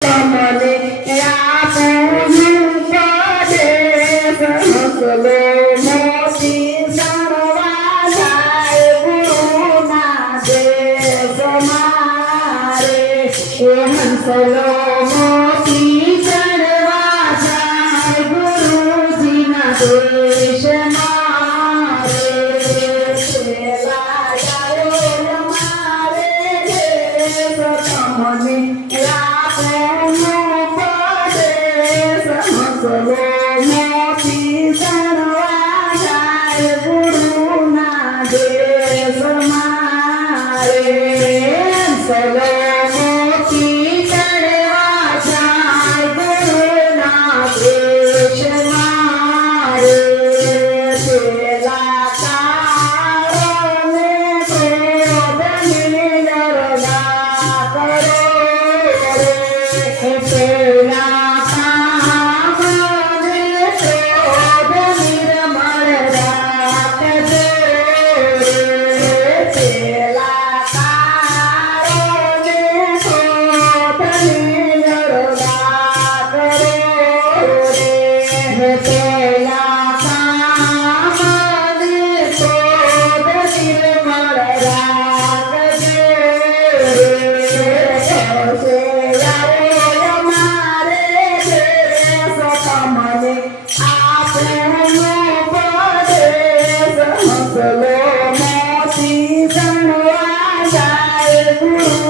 તમને આપું ઉપદેશ હંસલો મોતી સણવા જાય ગુરુના દેશ મારે હંસલો મોતી ચડવા જાય ગુરુજીના દેશ મારે છેલ્લા જાયો મારે દેશ તમને મોતી સણવા જાય ગુરુના દેશ મારે સલો મોતી ચડવા જાય ગુરુના દેશ મારે પેલા કાળને ક્રોધને નરગા કરો રે પેલા મોતી સણવા જાય ગુરુ